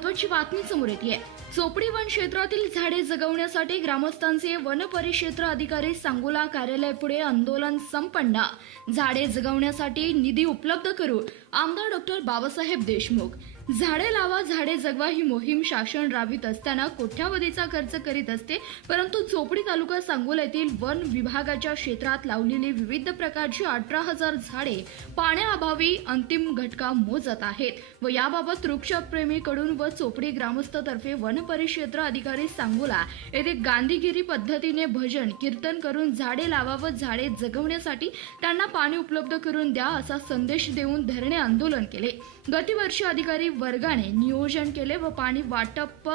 महत्त्वाची बातमी समोर येते। चोपडी वन क्षेत्रातील झाडे जगवण्यासाठी ग्रामस्थांचे वन परिक्षेत्र अधिकारी सांगोला कार्यालयापुढे आंदोलन संपन्न। झाडे जगवण्यासाठी निधी उपलब्ध करू आमदार डॉक्टर बाबासाहेब देशमुख। झाडे लावा झाडे जगवा ही मोहीम शासन राबवित असताना कोट्यावधीचा खर्च करीत असते, परंतु चोपडी तालुका सांगोला येथील वन विभागाच्या क्षेत्रात लावलेली विविध प्रकारची 18,000 झाडे पाण्याअभावी अंतिम घटका मोजत आहेत व याबाबत वृक्षप्रेमीकडून व चोपडी ग्रामस्थतर्फे वन परिक्षेत्र अधिकारी सांगोला येथे गांधीगिरी पद्धतीने भजन कीर्तन करून झाडे लावा व झाडे जगवण्यासाठी त्यांना पाणी उपलब्ध करून द्या असा संदेश देऊन धरणे आंदोलन केले। गतवर्षी अधिकारी वर्गाने नियोजन केले व पाणी वाटप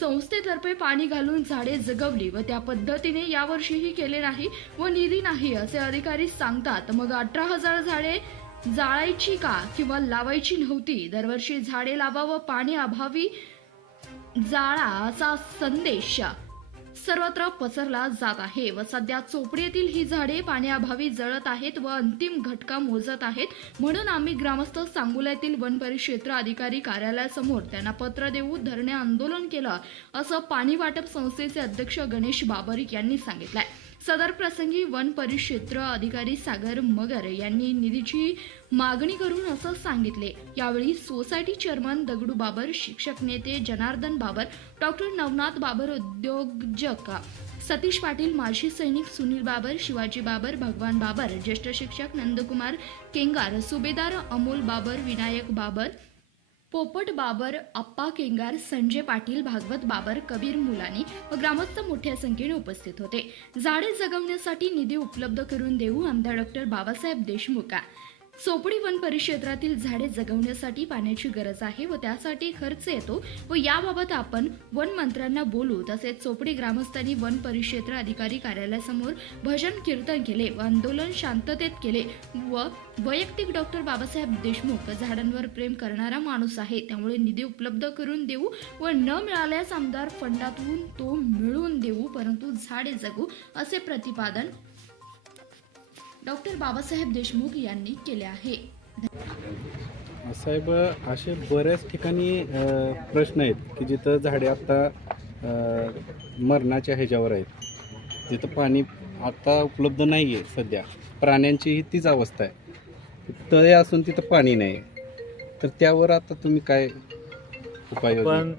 संस्थेतर्फे पाणी घालून झाडे जगवली व त्या पद्धतीने यावर्षीही केले नाही व निधी नाही असे अधिकारी सांगतात। मग 18,000 झाडे जाळायची का किंवा लावायची नव्हती? दरवर्षी झाडे लावा व पाणी अभावी जाळा असा संदेश सर्वत्र पसरला जात आहे व सध्या चोपडी येथील ही झाडे पाण्याअभावी जळत आहेत व अंतिम घटका मोजत आहेत। म्हणून आम्ही ग्रामस्थ सांगोला येथील वन परिक्षेत्र अधिकारी कार्यालयासमोर त्यांना पत्र देऊ धरणे आंदोलन केलं असं पाणी वाटप संस्थेचे अध्यक्ष गणेश बाबरिक यांनी सांगितलंय। सदर प्रसंगी वन परिक्षेत्र अधिकारी सागर मगर यांनी निधीची मागणी करून असं सांगितले। यावेळी सोसायटी चेअरमन दगडू बाबर, शिक्षक नेते जनार्दन बाबर, डॉक्टर नवनाथ बाबर, उद्योजक सतीश पाटील, माजी सैनिक सुनील बाबर, शिवाजी बाबर, भगवान बाबर, ज्येष्ठ शिक्षक नंदकुमार केंगार, सुभेदार अमोल बाबर, विनायक बाबर, पोपट बाबर, अप्पा केंगार, संजय पाटील, भागवत बाबर, कबीर मुलानी व ग्रामस्थ मोठ्या संख्येने उपस्थित होते। झाडे जगवण्यासाठी निधी उपलब्ध करून देऊ आमदार डॉक्टर बाबासाहेब देशमुख। चोपडी वन परिक्षेत्रातील झाडे जगवण्यासाठी पाण्याची गरज आहे व त्यासाठी खर्च येतो व याबाबत आपण वन मंत्र्यांना बोलू। तसेच चोपडी ग्रामस्थांनी वन परिक्षेत्र अधिकारी कार्यालयासमोर भजन कीर्तन केले व आंदोलन शांततेत केले व वैयक्तिक डॉक्टर बाबासाहेब देशमुख झाडांवर प्रेम करणारा माणूस आहे, त्यामुळे निधी उपलब्ध करून देऊ व न मिळाल्यास आमदार फंडातून तो मिळवून देऊ, परंतु झाडे जगू असे प्रतिपादन डॉक्टर बाबासाहेब देशमुख यांनी केले आहे। साहेब, असे बऱ्याच ठिकाणी प्रश्न आहेत की जिथं झाडे आता मरणाच्या ह्याच्यावर आहेत, जिथं पाणी आता उपलब्ध नाही आहे। सध्या प्राण्यांचीही तीच अवस्था आहे, तळे असून तिथं पाणी नाही, तर त्यावर आता तुम्ही काय उपाय? पण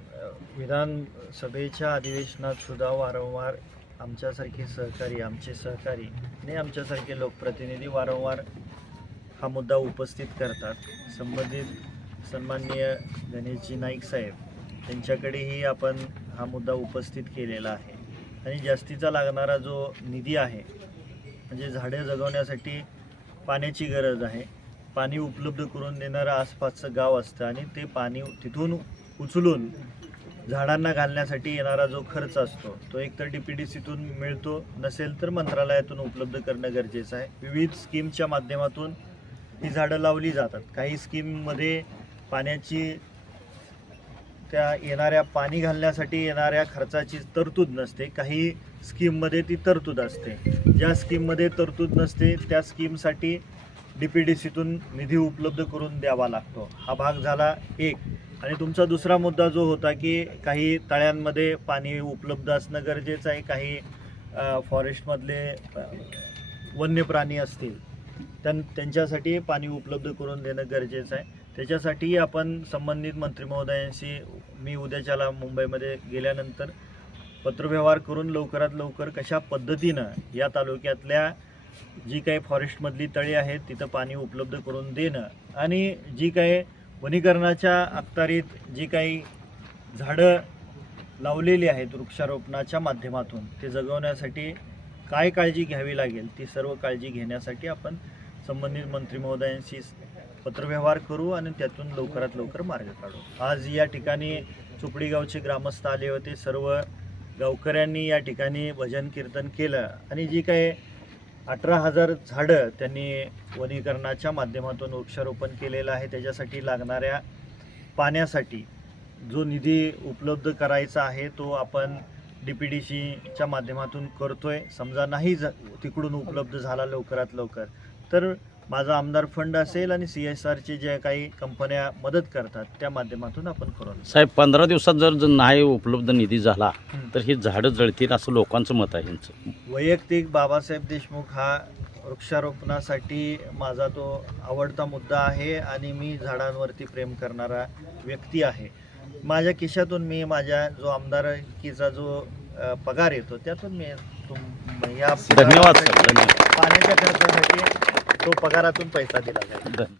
विधानसभेच्या अधिवेशनात सुद्धा वारंवार आमच्यासारखे सहकारी, आमचे सहकारी आणि आमच्यासारखे लोकप्रतिनिधी वारंवार हा मुद्दा उपस्थित करतात। संबंधित सन्माननीय गणेशजी नाईक साहेब त्यांच्याकडेही आपण हा मुद्दा उपस्थित केलेला आहे आणि जास्तीचा लागणारा जो निधी आहे, म्हणजे झाडे जगवण्यासाठी पाण्याची गरज आहे, पाणी उपलब्ध करून देणारं आसपासचं गाव असतं आणि ते पाणी तिथून उचलून झाडांना घालण्यासाठी येणारा जो खर्च असतो तो एकतर DPDCतून मिळतो, नसेल तर मंत्रालयातून उपलब्ध करणं गरजेचं आहे। विविध स्कीमच्या माध्यमातून ही झाडं लावली जातात। काही स्कीममध्ये पाण्याची त्या येणाऱ्या पाणी घालण्यासाठी येणाऱ्या खर्चाची तरतूद नसते, काही स्कीममध्ये ती तरतूद असते। ज्या स्कीममध्ये तरतूद नसते त्या स्कीमसाठी DPDCतून निधी उपलब्ध करून द्यावा लागतो। हा भाग झाला एक। आणि तुमचा दुसरा मुद्दा जो होता की काही तळ्यांमध्ये पाणी उपलब्ध असणं गरजेचं आहे, काही फॉरेस्टमधले वन्य प्राणी असतील त्यांच्यासाठी पाणी उपलब्ध करून देणं गरजेचं आहे। त्याच्यासाठी आपण संबंधित मंत्री महोदयांशी मी उद्याच्याला मुंबईमध्ये गेल्यानंतर पत्रव्यवहार करून लवकरात लवकर कशा पद्धतीनं या तालुक्यातल्या जी काही फॉरेस्टमधली तळी आहेत तिथं पाणी उपलब्ध करून देणं आणि जी काही वनीकरणाच्या अखत्यारीत जी काही झाडं लावलेली आहेत वृक्षारोपणाच्या माध्यमातून ते जगवण्यासाठी काय काळजी घ्यावी लागेल ती सर्व काळजी घेण्यासाठी आपण संबंधित मंत्री महोदयांशी पत्रव्यवहार करू आणि त्यातून लवकरात लवकर मार्ग काढू। आज या ठिकाणी चोपडी गावचे ग्रामस्थ आले होते, सर्व गावकऱ्यांनी या ठिकाणी भजन कीर्तन केलं आणि जी काही 18,000 झाडं त्यांनी वनीकरणाच्या माध्यमातून वृक्षारोपण केलेलं आहे, त्याच्यासाठी लागणाऱ्या पाण्यासाठी जो निधी उपलब्ध करायचा आहे तो आपण DPDCच्या माध्यमातून करतोय। समजा नाही तिकडून उपलब्ध झाला लवकरात लवकर तर माझा आमदार फंड असेल आणि CSRचे जे काही कंपन्या मदत करतात त्या माध्यमातून आपण करू. साहेब 15 दिवसात जर नाही उपलब्ध निधी झाला तर ही झाडं जळतील असं लोकांचं मत आहे यांचं. वैयक्तिक बाबासाहेब देशमुख हा वृक्षारोपणासाठी माझा तो आवडता मुद्दा आहे आणि मी झाडांवरती प्रेम करणारा व्यक्ती आहे. माझ्या खिशातून मी माझ्या जो आमदारकीचा जो पगार येतो त्यातून मी या धन्यवाद सर, धन्यवाद. पाण्याच्या खर्चासाठी तो पगारातून पैसा दिला जाईल.